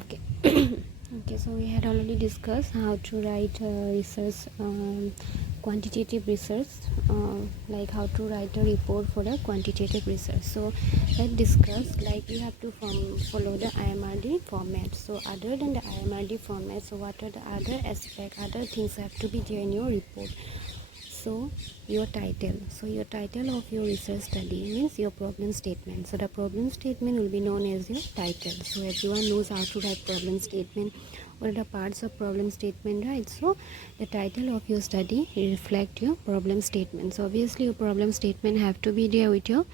Okay. Okay, so we had already discussed how to write research, quantitative research, like how to write a report for a quantitative research. So let's discuss, like you have to follow the IMRD format. So other than the IMRD format, so what are the other aspects, other things have to be there in your report? So your title of your research study means your problem statement. So the problem statement will be known as your title. So everyone knows how to write problem statement, what are the parts of problem statement, right? So the title of your study reflect your problem statement. So obviously your problem statement have to be there with your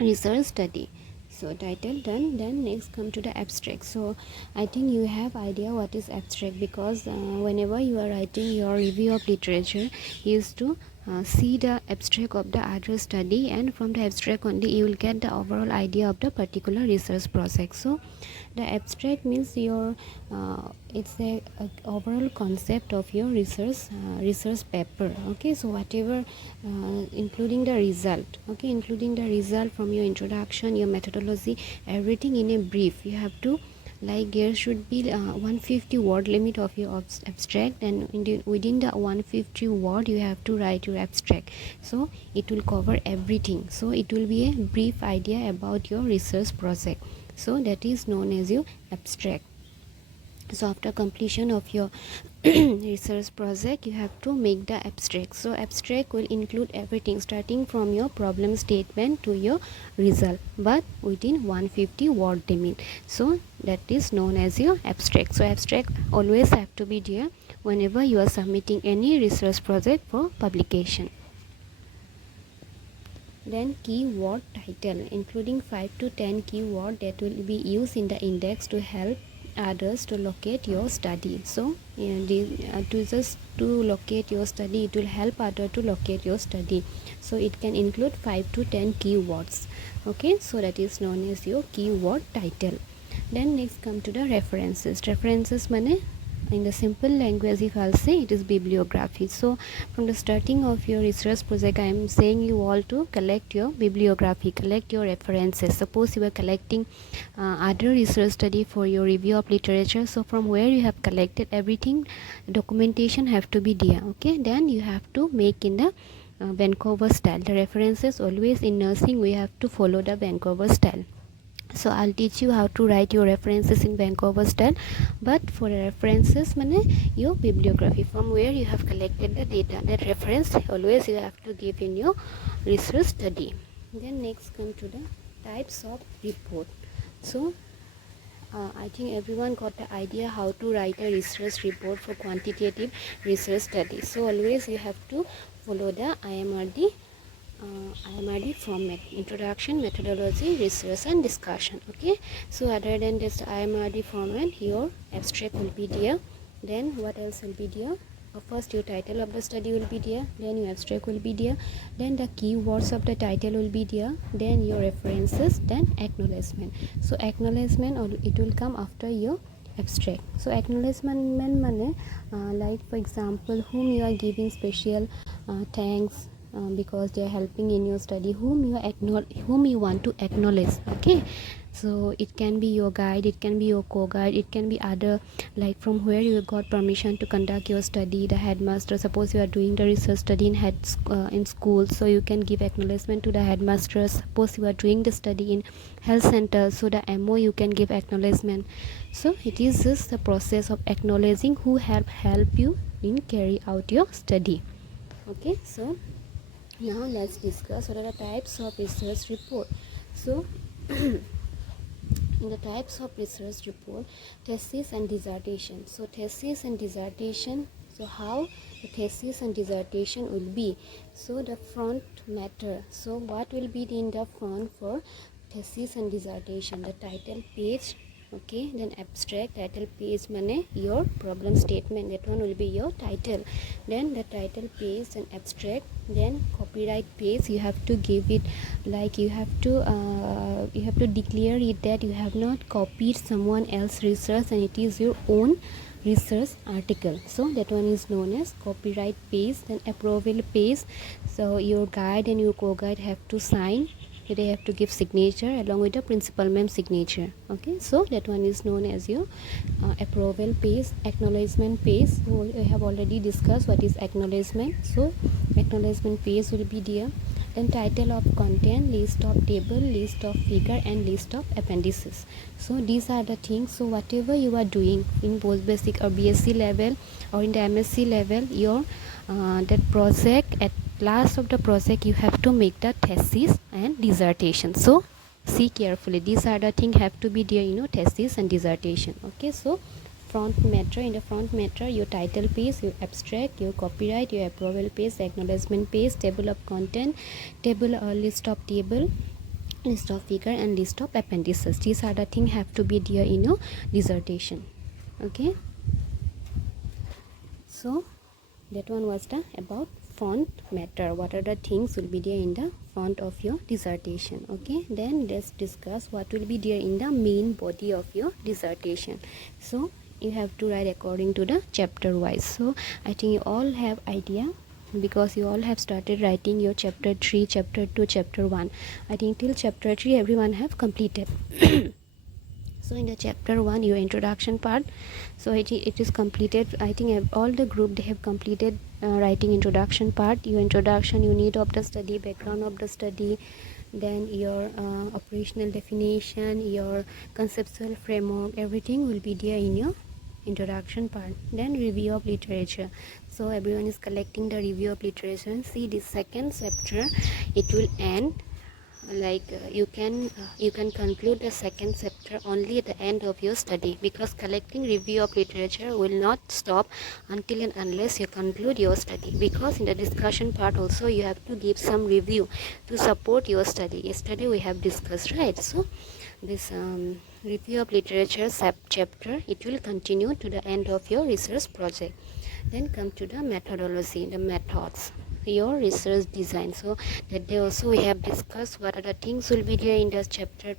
research study. So title done, then next come to the abstract. So I think you have idea what is abstract, because whenever you are writing your review of literature, you used to see the abstract of the other study, and from the abstract only you will get the overall idea of the particular research project. So the abstract means your it's a overall concept of your research paper. Okay, so whatever including the result, okay, including the result from your introduction, your methodology, everything in a brief. You have to, like, there should be 150 word limit of your abstract, and within the 150 word you have to write your abstract. So it will cover everything, so it will be a brief idea about your research project. So that is known as your abstract. So after completion of your research project, you have to make the abstract. So abstract will include everything starting from your problem statement to your result, but within 150 word limit. So that is known as your abstract. So abstract always have to be there whenever you are submitting any research project for publication. Then keyword title, including 5 to 10 keyword that will be used in the index to help others to locate your study. So to locate your study, it will help other to locate your study. So it can include 5 to 10 keywords. Okay, so that is known as your keyword title. Then next come to the references money. In the simple language, if I'll say, it is bibliography. So from the starting of your research project, I am saying you all to collect your bibliography, collect your references. Suppose you are collecting other research study for your review of literature, so from where you have collected everything, documentation have to be there. Okay, then you have to make in the Vancouver style. The references, always in nursing we have to follow the Vancouver style. So I'll teach you how to write your references in Vancouver style. But for references your bibliography, from where you have collected the data, that reference always you have to give in your research study. Then next come to the types of report. So I think everyone got the idea how to write a research report for quantitative research study. So always you have to follow the IMRD format: introduction, methodology, research and discussion. Okay, so other than this IMRD format, your abstract will be there. Then what else will be there? First your title of the study will be there, then your abstract will be there, then the keywords of the title will be there, then your references, then acknowledgement. So acknowledgement, it will come after your abstract. So acknowledgement like for example, whom you are giving special thanks because they are helping in your study, whom you want to acknowledge. Okay, so it can be your guide, it can be your co-guide, it can be other, like from where you got permission to conduct your study, the headmaster. Suppose you are doing the research study in school, so you can give acknowledgement to the headmaster. Suppose you are doing the study in health center, so the MO you can give acknowledgement. So it is just the process of acknowledging who help you in carry out your study. Okay, so now let's discuss what are the types of research report. So in the types of research report, thesis and dissertation. So thesis and dissertation, so how the thesis and dissertation will be. So the front matter, so what will be in the front for thesis and dissertation? The title page. Okay, then abstract, title page mane your problem statement, that one will be your title. Then the title page and abstract. Then copyright page, you have to give it, like you have to declare it that you have not copied someone else's research and it is your own research article. So that one is known as copyright page. Then approval page, so your guide and your co-guide have to sign they have to give signature along with the principal ma'am signature. Okay, so that one is known as your approval page, acknowledgement page. So we have already discussed what is acknowledgement. So acknowledgement page will be there. Then title of content, list of table, list of figure, and list of appendices. So these are the things. So whatever you are doing in post basic or BSc level or in the MSc level, your that project, at last of the project you have to make the thesis and dissertation. So see carefully, these are the things have to be there, thesis and dissertation. Okay, so front matter, in the front matter, your title page, your abstract, your copyright, your approval page, acknowledgement page, table of content, table or list of table, list of figure, and list of appendices. These are the things have to be there in your dissertation. Okay, so that one was the about front matter, what are the things will be there in the front of your dissertation. Okay, then let's discuss what will be there in the main body of your dissertation. So you have to write according to the chapter wise. So I think you all have idea, because you all have started writing your chapter 3, chapter 2, chapter 1. I think till chapter 3 everyone have completed. So in the chapter 1, your introduction part, so it is completed. I think all the group, they have completed writing introduction part. Your introduction, you need of the study, background of the study, then your operational definition, your conceptual framework, everything will be there in your introduction part. Then review of literature, so everyone is collecting the review of literature. See, this second chapter, it will end like you can conclude the second chapter only at the end of your study, because collecting review of literature will not stop until and unless you conclude your study, because in the discussion part also you have to give some review to support your study. Yesterday we have discussed, right? So this review of literature chapter, it will continue to the end of your research project. Then come to the methodology, the methods, your research design. So that day also we have discussed what are the things will be there in the chapter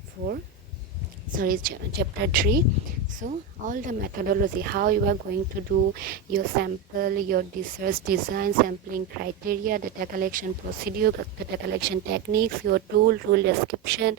3. So all the methodology, how you are going to do your sample, your research design, sampling criteria, data collection procedure, data collection techniques, your tool description.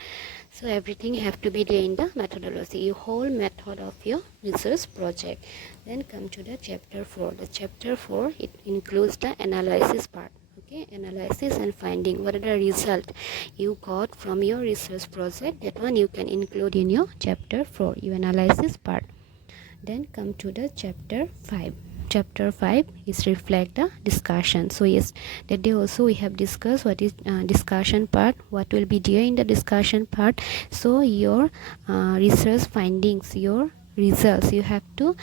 So everything have to be there in the methodology, your whole method of your research project. Then come to the chapter 4. The chapter 4, it includes the analysis part. Okay, analysis and finding, what are the result you got from your research project, that one you can include in your chapter 4, your analysis part. Then come to the chapter 5. Chapter 5 is reflect the discussion. So yes, that day also we have discussed what is discussion part, what will be there in the discussion part. So your research findings, your results, you have to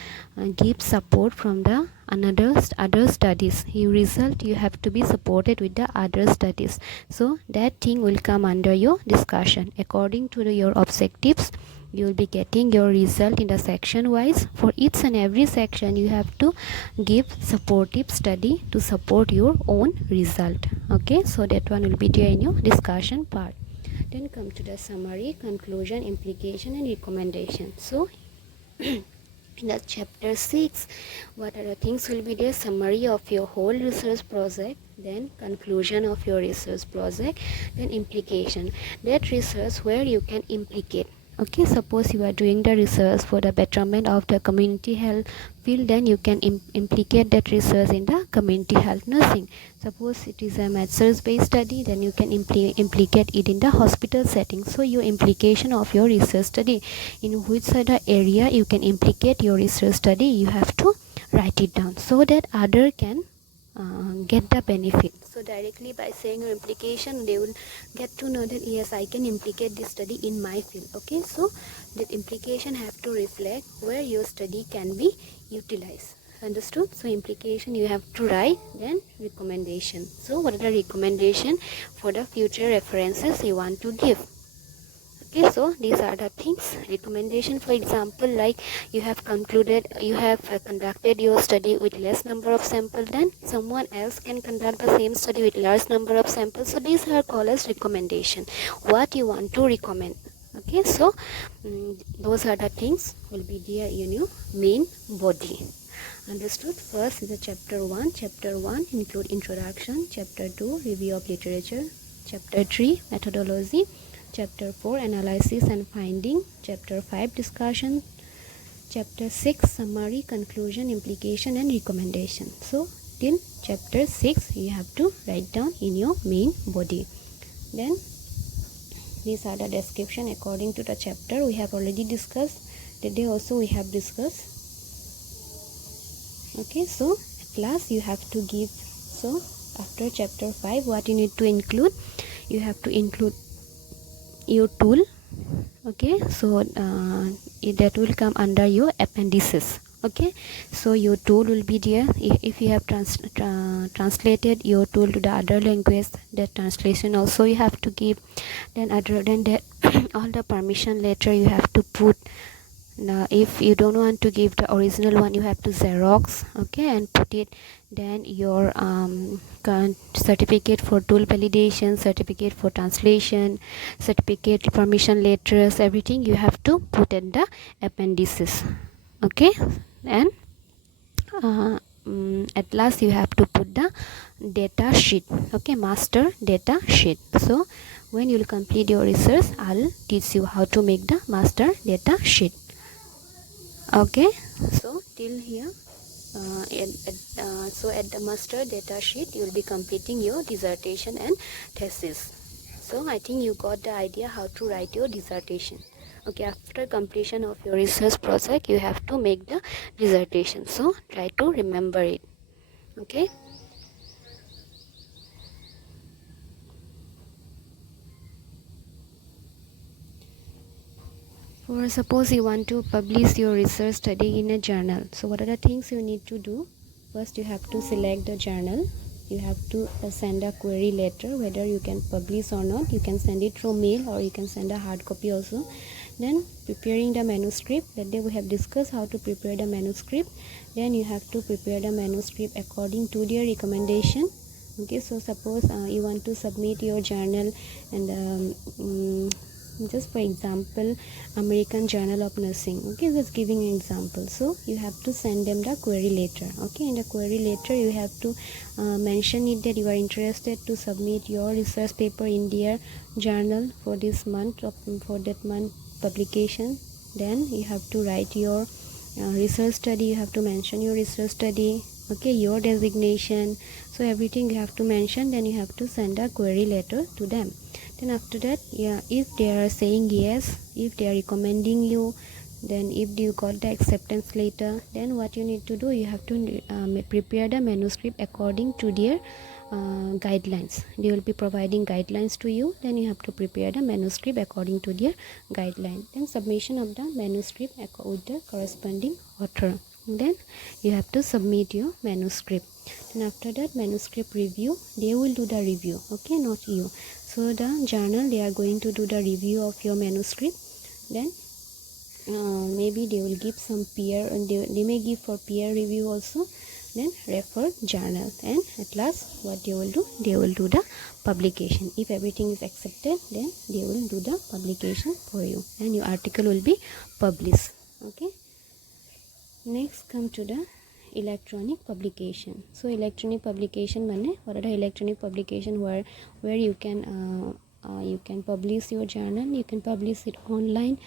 give support from the other studies. Your result, you have to be supported with the other studies. So that thing will come under your discussion. According to your objectives, you will be getting your result in the section wise. For each and every section you have to give supportive study to support your own result. Okay, so that one will be there in your discussion part. Then come to the summary, conclusion, implication, and recommendation. So in the chapter 6, what are the things will be there? Summary of your whole research project, then conclusion of your research project, then implication, that research where you can implicate. Okay, suppose you are doing the research for the betterment of the community health field, then you can implicate that research in the community health nursing. Suppose it is a master's based study, then you can implicate it in the hospital setting. So your implication of your research study, in which other area you can implicate your research study, you have to write it down so that other can get the benefit. So directly by saying your implication, they will get to know that yes, I can implicate this study in my field. Okay, so that implication have to reflect where your study can be utilized. Understood? So implication you have to write. Then recommendation. So what are the recommendation for the future references you want to give? Okay, so these are the things. Recommendation, for example, like you have conducted your study with less number of samples, then someone else can conduct the same study with large number of samples. So these are called as recommendation, what you want to recommend. Okay, so those are the things will be there in your main body. Understood? First is the chapter 1. Chapter 1 include introduction. Chapter 2 review of literature. Chapter 3 methodology, Chapter 4 analysis and finding, Chapter 5 discussion, Chapter 6 summary, conclusion, implication and recommendation. So till Chapter 6 you have to write down in your main body. Then these are the description according to the chapter we have already discussed. Today also we have discussed. Okay, so at last you have to give. So after Chapter 5 what you need to include, you have to include your tool. Okay, so that will come under your appendices. Okay, so your tool will be there. If you have translated your tool to the other language, that translation also you have to give. Then other than that all the permission letter you have to put. Now if you don't want to give the original one, you have to xerox, okay, and put it. Then your certificate for tool validation, certificate for translation, certificate, permission letters, everything you have to put in the appendices. Okay, and at last you have to put the data sheet. Okay, master data sheet. So when you will complete your research, I'll teach you how to make the master data sheet. Okay, so till here so at the master data sheet you will be completing your dissertation and thesis. So I think you got the idea how to write your dissertation. Okay, after completion of your research project you have to make the dissertation, so try to remember it. Okay, or suppose you want to publish your research study in a journal. So what are the things you need to do? First you have to select the journal. You have to send a query letter whether you can publish or not. You can send it through mail or you can send a hard copy also. Then preparing the manuscript. That day we have discussed how to prepare the manuscript. Then you have to prepare the manuscript according to their recommendation. Okay, so suppose you want to submit your journal and just for example American Journal of Nursing. Okay, just giving an example. So you have to send them the query letter. Okay, in the query letter you have to mention it that you are interested to submit your research paper in their journal for this month for that month publication. Then you have to write your research study. You have to mention your research study. Okay, your designation. So everything you have to mention. Then you have to send a query letter to them. Then after that, yeah, if they are saying yes, if they are recommending you, then if you got the acceptance letter, then what you need to do, you have to prepare the manuscript according to their guidelines. They will be providing guidelines to you. Then you have to prepare the manuscript according to their guideline. Then submission of the manuscript with the corresponding author. Then you have to submit your manuscript. And after that, manuscript review, they will do the review. Okay, not you. So the journal, they are going to do the review of your manuscript. Then maybe they will give some peer, and they may give for peer review also. Then refer journal, and at last what they will do, they will do the publication. If everything is accepted, then they will do the publication for you and your article will be published. Okay, next come to the electronic publication. So electronic publication means what are the electronic publication where you can publish your journal, you can publish it online.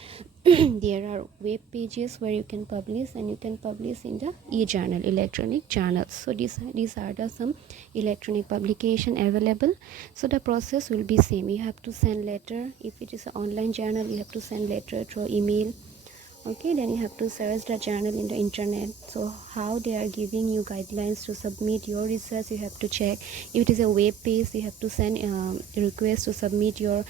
There are web pages where you can publish, and you can publish in the e-journal, electronic journals. So these are the some electronic publication available. So the process will be same. You have to send letter. If it is an online journal, you have to send letter through email. Okay, then you have to search the journal in the internet. So how they are giving you guidelines to submit your research, you have to check. If it is a web page, you have to send a request to submit your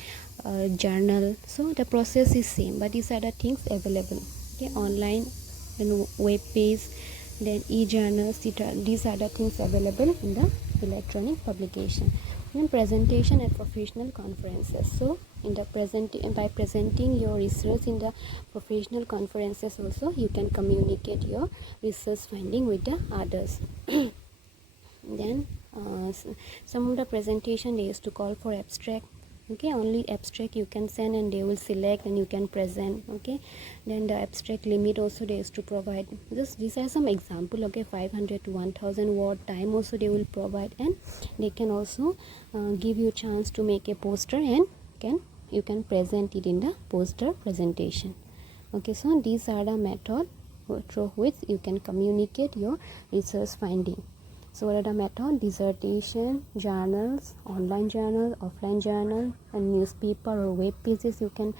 journal. So the process is same, but these are the things available. Okay, online, then web page, then e-journals. These are the things available in the electronic publication. Then presentation at professional conferences. So in the by presenting your research in the professional conferences also, you can communicate your research finding with the others. Then some of the presentation they used to call for abstract. Okay, only abstract you can send and they will select and you can present. Okay, then the abstract limit also they used to provide. These are some example. Okay, 500 to 1000 word time also they will provide, and they can also give you a chance to make a poster and you can present it in the poster presentation. Okay, so these are the method through which you can communicate your research finding. So what are the method? Dissertation, journals, online journal, offline journal, and newspaper or web pages. You can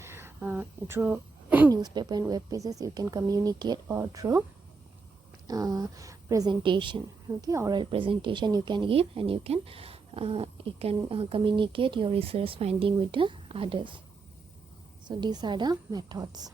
through newspaper and web pages you can communicate, or through presentation. Okay, oral presentation you can give, and you can communicate your research finding with the others. So these are the methods.